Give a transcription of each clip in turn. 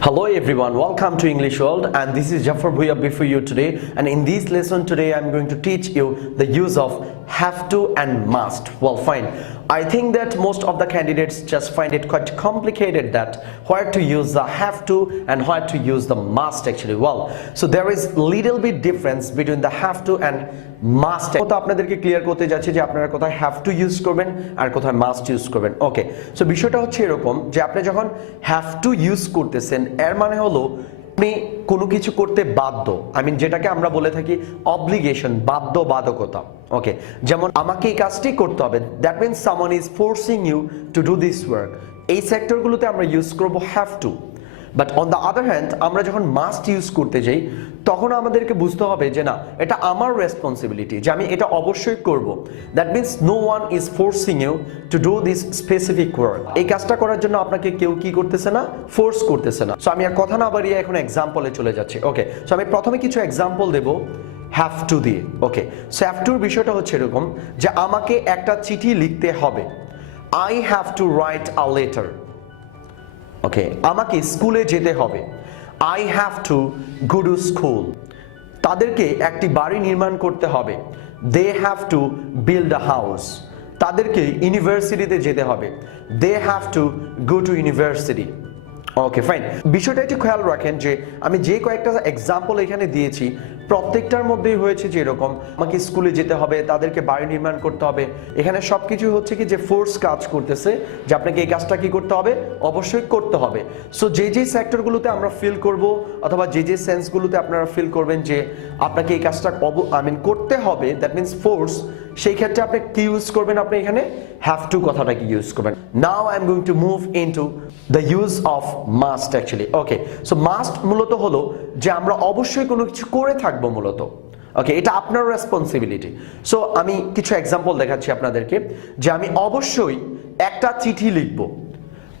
Hello everyone, welcome to English World, and this is Jafar Bhuya before you today, and in this lesson today I'm going to teach you the use of have to and must. Well, fine, I think that most of the candidates just find it quite complicated that where to use the have to and where to use the must actually. Well, so there is little bit difference between the have to and must. তো আপনাদেরকে clear করতে যাচ্ছি যে আপনারা কোথায় have to use করবেন আর কোথায় must use করবেন। ওকে, সো বিষয়টা হচ্ছে এরকম যে আপনি যখন have to ইউজ করতেছেন এর মানে হলো আপনি কোনো কিছু করতে বাধ্য, যেটাকে আমরা বলে থাকি অব্লিগেশন, বাধ্যবাধকতা। ওকে, যেমন আমাকে এই কাজটি করতে হবে, that means someone is forcing you to do this work. এই সেক্টরগুলোতে আমরা ইউজ করব have to. But on the other hand আমরা যখন মাস্ট ইউজ করতে যাই তখন আমাদেরকে বুঝতে হবে যে না, এটা আমার রেসপন্সিবিলিটি, যে আমি এটা অবশ্যই করব। That means no one is forcing you to do this specific work. এই কাজটা করার জন্য আপনাকে কেউ কি করতেছে না, ফোর্স করতেছে না। সো আমি আর কথা না বাড়িয়ে এখন এক্সাম্পলে চলে যাচ্ছি। ওকে, সো আমি প্রথমে কিছু এক্সাম্পল দেব হ্যাভ টু দিয়ে। ওকে, সো হ্যাভ টুর বিষয়টা হচ্ছে এরকম যে আমাকে একটা চিঠি লিখতে হবে। I have to write a letter. Okay, আমাকে স্কুলে যেতে হবে। I have to go to school. তাদেরকে একটি বাড়ি নির্মাণ করতে হবে। They have to build a house. তাদেরকে ইউনিভার্সিটিতে যেতে হবে। They have to go to university. Okay, fine. বিষয়টা একটু খেয়াল রাখেন যে আমি যে কয়েকটা এক্সাম্পল এখানে দিয়েছি প্রত্যেকটার মধ্যেই হয়েছে যে এরকম আমাকে স্কুলে যেতে হবে, তাদেরকে বাড়ি নির্মাণ করতে হবে। এখানে সবকিছু হচ্ছে কি যে ফোর্স কাজ করতেছে যে আপনাকে এই কাজটা কি করতে হবে, অবশ্যই করতে হবে। সো যে যে সেক্টরগুলোতে আমরা ফিল করব অথবা যে যে সেন্সগুলোতে আপনারা ফিল করবেন যে আপনাকে এই কাজটা করতে হবে, দ্যাট মিন্স ফোর্স, সেই ক্ষেত্রে আপনি কি ইউজ করবেন, আপনি এখানে হ্যাভ টু কথাটাকে ইউজ করবেন। Now I am going to move into the use of must actually. Okay, so must মূলত হলো যে আমরা অবশ্যই কোনো কিছু করে থাকবো মূলত। ওকে, এটা আপনার রেসপন্সিবিলিটি। সো আমি কিছু এক্সাম্পল দেখাচ্ছি আপনাদেরকে যে আমি অবশ্যই একটা চিঠি লিখবো।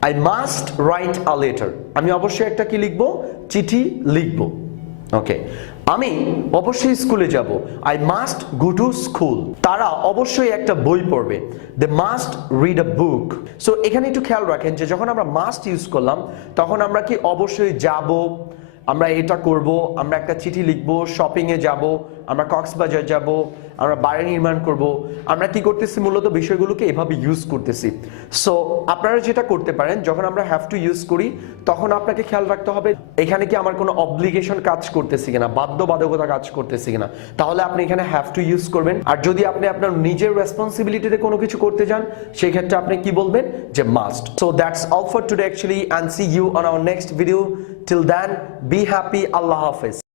I must right a letter. আমি অবশ্যই একটা কি লিখবো, চিঠি লিখবো। ওকে, আমি অবশ্যই স্কুলে যাব। I must go to school. তারা অবশ্যই একটা বই পড়বে। They must read a book. So এখানে একটু খেয়াল রাখেন যে যখন আমরা মাস্ট ইউজ করলাম তখন আমরা কি অবশ্যই যাব, আমরা এটা করব, আমরা একটা চিঠি লিখবো, শপিংয়ে যাব, আমরা কক্সবাজার যাব, আমরা বাড়ি নির্মাণ করব। আমরা কি করতেছি, মূলত বিষয়গুলোকে এভাবে ইউজ করতেছি। সো আপনারা যেটা করতে পারেন যখন আমরা হ্যাভ টু ইউজ করি তখন আপনাকে খেয়াল রাখতে হবে এখানে কি আমার কোনো অব্লিগেশন কাজ করতেছি কিনা, বাধ্যবাধকতা কাজ করতেছি কিনা, তাহলে আপনি এখানে হ্যাভ টু ইউজ করবেন। আর যদি আপনি আপনার নিজের রেসপন্সিবিলিটিতে কোনো কিছু করতে যান সেই ক্ষেত্রে আপনি কি বলবেন, যে must. So that's all for today actually, and see you on our next video. Till then, be happy. Allah Hafiz.